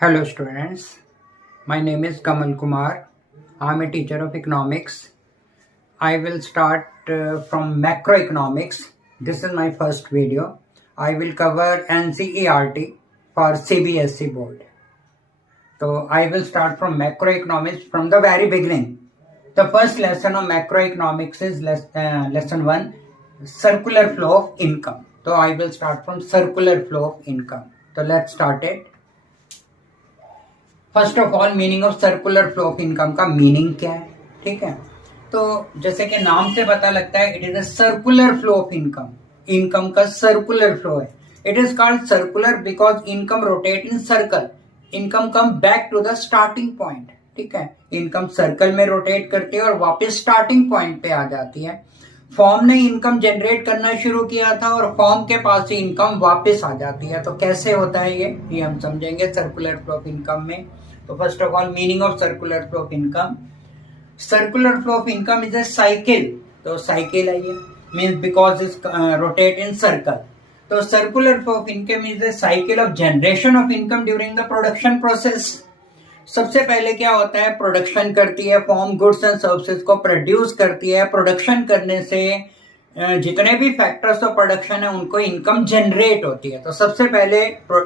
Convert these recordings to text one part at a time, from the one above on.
Hello students, my name is Kamal Kumar. I am a teacher of economics. I will start from macroeconomics. This is my first video. I will cover NCERT for CBSE board. So I will start from macroeconomics from the very beginning. The first lesson of macroeconomics is lesson 1, circular flow of income. So I will start from circular flow of income. So let's start it. First of all meaning of circular flow of income का meaning क्या है, ठीक है। तो जैसे कि नाम से पता लगता है, it is a circular flow of income. Income का सर्कुलर फ्लो है। It is called circular because income rotate in circle. Income come back to the starting point, ठीक है। इनकम सर्कल में रोटेट करती है और वापस स्टार्टिंग पॉइंट पे आ जाती है। फॉर्म ने इनकम जनरेट करना शुरू किया था और फॉर्म के पास से इनकम वापस आ जाती है। तो कैसे होता है ये हम समझेंगे सर्कुलर फ्लो ऑफ इनकम में। तो first of all meaning of circular flow of income. Circular flow of income is a cycle. तो साइकिल है ये, means because is rotate in circle. तो circular flow of income is a cycle of generation of income during the production process. सबसे पहले क्या होता है, production करती है फॉर्म, गुड्स एंड सर्विसेज को प्रोड्यूस करती है। प्रोडक्शन करने से जितने भी फैक्टर्स ऑफ प्रोडक्शन है उनको इनकम जनरेट होती है। तो सबसे पहले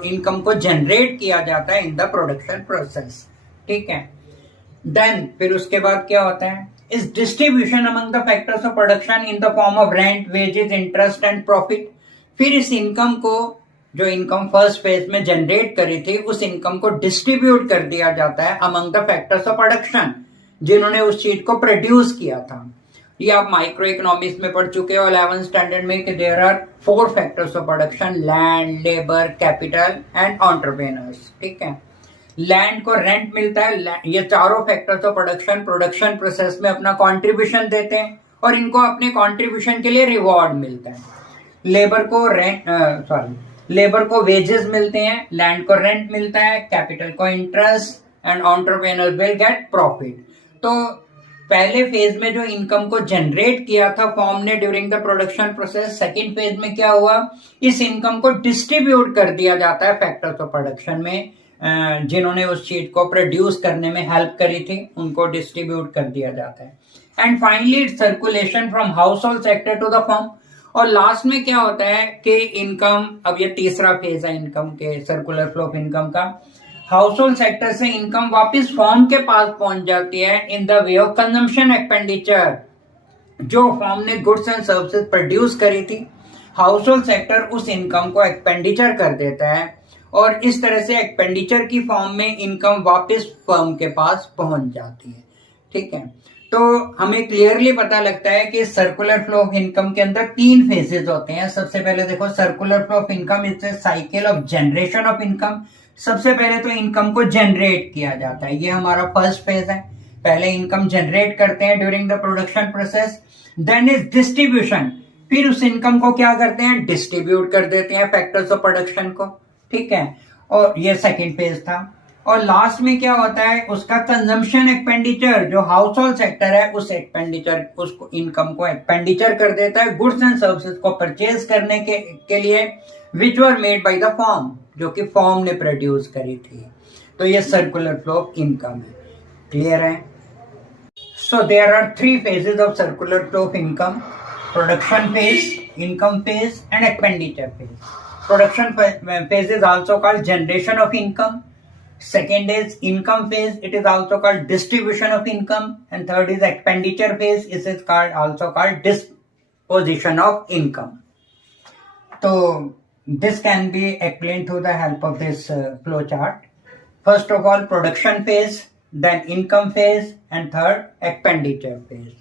इनकम को जनरेट किया जाता है इन द प्रोडक्शन प्रोसेस, ठीक है। देन फिर उसके बाद क्या होता है, इस distribution among the factors of production in the form of rent, wages, interest and profit. फिर इस इनकम को, जो इनकम फर्स्ट फेज में जनरेट करी थी, उस इनकम को डिस्ट्रीब्यूट कर दिया जाता है among the factors of production, जिन्होंने उस चीज को प्रोड्यूस किया था। ये आप माइक्रो इकोनॉमिक्स में पढ़ चुके हो 11th स्टैंडर्ड में कि there are 4 factors of production, land, labour, capital and entrepreneurs, ठीक है। लैंड को रेंट मिलता है। ये चारों फैक्टर्स ऑफ प्रोडक्शन प्रोसेस में अपना कॉन्ट्रीब्यूशन देते हैं और इनको अपने कॉन्ट्रीब्यूशन के लिए रिवॉर्ड मिलता है। लेबर को वेजेस मिलते हैं, लैंड को रेंट मिलता है, कैपिटल को interest and entrepreneur will get profit. तो पहले फेज में जो इनकम को जनरेट किया था फॉर्म ने during the production process, second phase में क्या हुआ, इस इनकम को डिस्ट्रीब्यूट कर दिया जाता है फैक्टर्स ऑफ प्रोडक्शन में, जिन्होंने उस चीज को प्रोड्यूस करने में हेल्प करी थी, उनको डिस्ट्रीब्यूट कर दिया जाता है। And finally circulation from household sector to the firm. और लास्ट में क्या होता है कि इनकम, अब ये तीसरा फेज है इनकम के सर्कुलर फ्लो ऑफ इनकम का, हाउस होल्ड सेक्टर से इनकम वापस फॉर्म के पास पहुंच जाती है in the way of consumption expenditure. जो फॉर्म ने गुड्स एंड सर्विसेज प्रोड्यूस करी थी, हाउस होल्ड सेक्टर उस इनकम को एक्सपेंडिचर कर देता है और इस तरह से एक्सपेंडिचर की फॉर्म में इनकम वापस फर्म के पास पहुंच जाती है, ठीक है। तो हमें क्लियरली पता लगता है कि सर्कुलर फ्लो ऑफ इनकम के अंदर 3 फेजेस होते हैं। सबसे पहले देखो, circular flow of income is a cycle of generation of income. सबसे पहले तो इनकम को जनरेट किया जाता है, ये हमारा फर्स्ट फेज है। पहले इनकम जनरेट करते हैं during the production process. Then is distribution. फिर उस इनकम को क्या करते हैं, डिस्ट्रीब्यूट कर देते हैं फैक्टर्स ऑफ प्रोडक्शन को, ठीक है। और ये सेकेंड फेज था। और लास्ट में क्या होता है, उसका कंजम्पशन एक्सपेंडिचर, जो हाउस होल्ड सेक्टर है उस एक्सपेंडिचर, उसको इनकम को एक्सपेंडिचर कर देता है गुड्स एंड सर्विसेज को परचेज करने के लिए, which were made by the firm, जो कि फॉर्म ने प्रोड्यूस करी थी। तो ये सर्कुलर फ्लो ऑफ इनकम है। क्लियर है? So there are 3 phases of circular flow of income: production phase, income phase and expenditure phase. Production phase is also called generation of income. Second is income phase. It is also called distribution of income. And third is expenditure phase. It is also called disposition of income. So this can be explained through the help of this flow chart. First of all, production phase, then income phase, and third expenditure phase.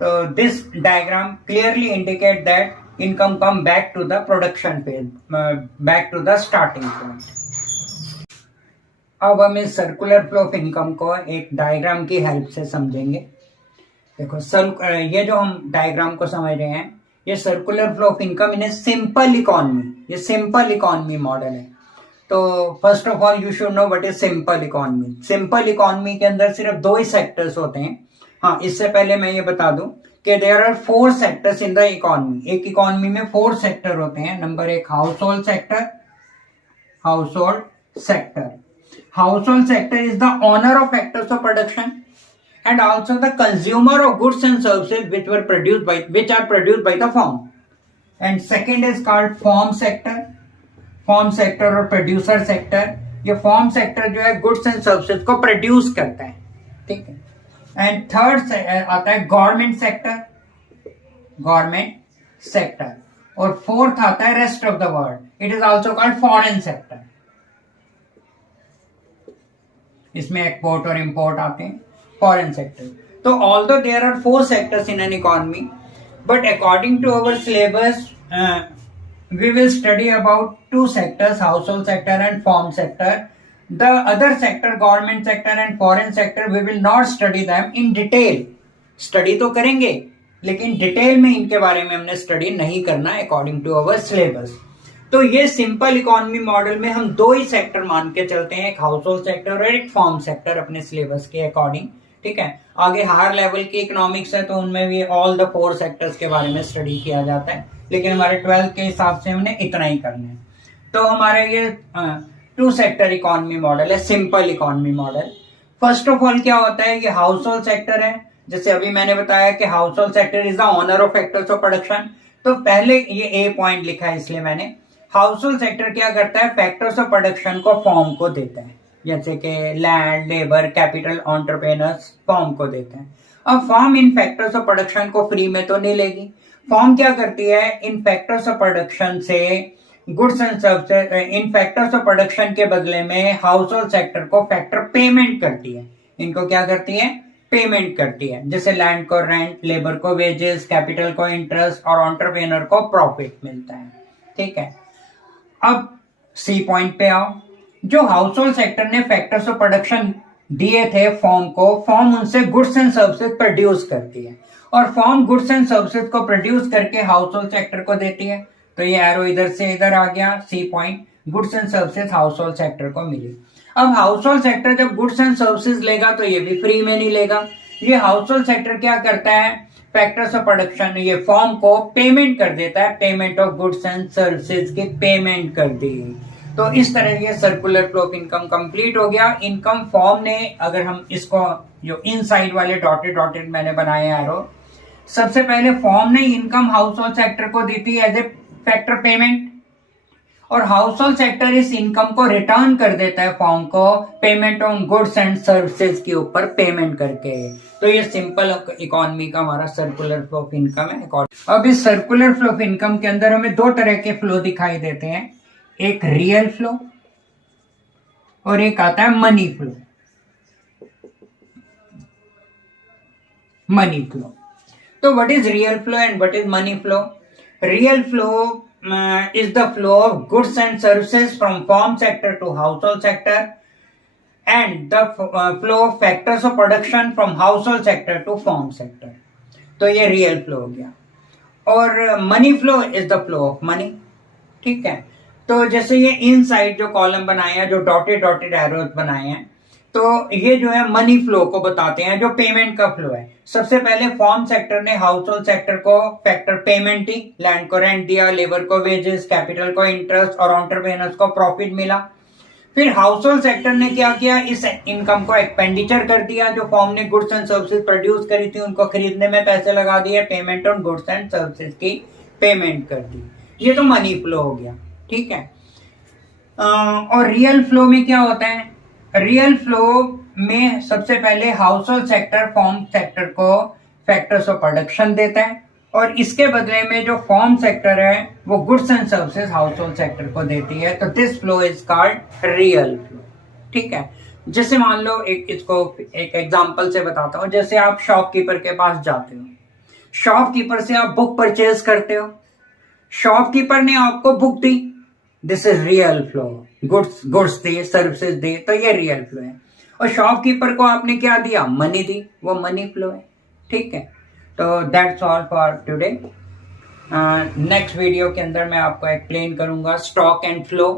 So this diagram clearly indicates that income come back to the production phase, back to the starting point. अब हम इस circular flow of income को एक diagram की help से समझेंगे। देखो ये जो हम डायग्राम को समझ रहे हैं, ये circular flow of income in a simple economy, ये सिंपल इकोनॉमी मॉडल है। तो first of all you should know what is simple economy. Simple economy के अंदर सिर्फ 2 ही सेक्टर्स होते हैं। हाँ, इससे पहले मैं ये बता दूं कि there are 4 sectors in the economy. एक इकोनॉमी में 4 सेक्टर होते हैं। Number 1 household sector, Household sector is the owner of factors of production and also the consumer of goods and services which are produced by the firm. And second is called firm sector और producer sector. ये form sector जो है goods and services को produce करता है, ठीक है. And third आता है गवर्नमेंट सेक्टर और फोर्थ आता है rest of the world. It is also called foreign sector. इसमें एक्सपोर्ट और इंपोर्ट आते हैं. Foreign sector. तो although are 4 sectors in an economy, but according to our syllabus we will study about 2 sectors, household sector and farm sector. The other sector, government sector and foreign sector, we will not study them in detail. Study तो करेंगे लेकिन detail में इनके बारे में हमने study नहीं करना अकॉर्डिंग टू अवर सिलेबस. तो ये सिंपल इकोनॉमी मॉडल में हम 2 ही सेक्टर मान के चलते हैं, एक हाउस होल्ड सेक्टर और एक फार्म सेक्टर अपने सिलेबस के अकॉर्डिंग. ठीक है. आगे हायर लेवल की इकोनॉमिक्स है तो उनमें भी ऑल द 4 सेक्टर्स के बारे में स्टडी किया जाता है, लेकिन हमारे 12th के हिसाब से हमने इतना ही करना है. तो हमारे ये 2 सेक्टर इकोनॉमी मॉडल है, simple economy model. First of all क्या होता है, ये हाउस होल्ड सेक्टर है. जैसे अभी मैंने बताया कि house hold sector is the owner of factors of production. तो पहले ये ए पॉइंट लिखा है इसलिए मैंने. हाउस होल्ड सेक्टर क्या करता है, फैक्टर्स ऑफ प्रोडक्शन को फॉर्म को देता है, जैसे कि land, labour, capital, entrepreneurs form को देते हैं. अब form in factors of production को फ्री में तो नहीं लेगी. फॉर्म क्या करती है, इन फैक्टर्स ऑफ प्रोडक्शन से goods and services, in factors of production के बदले में हाउस होल्ड सेक्टर को फैक्टर पेमेंट करती है. इनको क्या करती है, पेमेंट करती है. जैसे लैंड को रेंट, लेबर को वेजेस, कैपिटल को इंटरेस्ट और एंटरप्रेन्योर को प्रॉफिट मिलता है. ठीक है. अब सी पॉइंट पे आओ. जो हाउस होल्ड सेक्टर ने फैक्टर्स ऑफ प्रोडक्शन दिए थे फॉर्म को, फॉर्म उनसे गुड्स एंड सर्विसेज प्रोड्यूस करती है और फॉर्म गुड्स एंड सर्विसेज को प्रोड्यूस करके हाउस होल्ड सेक्टर को देती है. तो ये एरो इधर से इधर आ गया, C point. Goods and services household sector को मिली. अब हाउस होल्ड सेक्टर जब गुड्स एंड सर्विसेज लेगा तो ये भी फ्री में नहीं लेगा. ये हाउस होल्ड सेक्टर क्या करता है, फैक्टर्स ऑफ प्रोडक्शन, ये फॉर्म को पेमेंट कर देता है. Payment of goods and services की पेमेंट कर दी. तो इस तरह ये circular flow of income complete हो गया. इनकम फॉर्म ने, अगर हम इसको जो इनसाइड वाले डॉटेड मैंने बनाए एरो, सबसे पहले फॉर्म ने इनकम हाउस होल्ड सेक्टर को दी थी एज ए फैक्टर पेमेंट और हाउस होल्ड सेक्टर इस इनकम को रिटर्न कर देता है फॉर्म को payment on goods and services के ऊपर पेमेंट करके. तो ये सिंपल इकोनॉमी का हमारा सर्कुलर फ्लो ऑफ इनकम है. अब इस सर्कुलर फ्लो ऑफ इनकम के अंदर हमें 2 तरह के फ्लो दिखाई देते हैं, एक रियल फ्लो और एक आता है मनी फ्लो. Money flow. तो what is real flow and what is money flow? Real flow is the flow of goods and services from farm sector to household sector and the flow of factors of production from household sector to farm sector. तो ये real flow हो गया. और money flow is the flow of money. ठीक है. तो जैसे ये इनसाइड जो कॉलम बनाए हैं, जो डॉटेड एरोज बनाए हैं, तो ये जो है मनी फ्लो को बताते हैं, जो पेमेंट का फ्लो है. सबसे पहले फॉर्म सेक्टर ने हाउस होल्ड सेक्टर को फैक्टर पेमेंट दी, लैंड को रेंट दिया, लेबर को वेजेस, कैपिटल को इंटरेस्ट और एंटरप्रेन्योर्स को प्रॉफिट मिला. फिर हाउस होल्ड सेक्टर ने क्या किया, इस इनकम को एक्सपेंडिचर कर दिया. जो फॉर्म ने गुड्स एंड सर्विसेज प्रोड्यूस करी थी उनको खरीदने में पैसे लगा दिए, payment on goods and services की पेमेंट कर दी. ये तो मनी फ्लो हो गया. ठीक है. और रियल फ्लो में क्या होता है, रियल फ्लो में सबसे पहले house hold sector form sector को फैक्टर्स ऑफ प्रोडक्शन देता है और इसके बदले में जो फॉर्म सेक्टर है वो goods and services household sector को देती है. तो this flow is called real flow. ठीक है. जैसे मान लो इसको एक एग्जांपल से बताता हूं. जैसे आप शॉपकीपर के पास जाते हो, शॉपकीपर से आप बुक परचेज करते हो, शॉपकीपर ने आपको बुक दी, this is real flow. Goods दे, सर्विसेज दे, तो ये रियल फ्लो है. और शॉपकीपर को आपने क्या दिया, मनी दी, वो मनी फ्लो है. ठीक है. तो that's all for today. Next video के अंदर मैं आपको एक्सप्लेन करूंगा स्टॉक एंड फ्लो.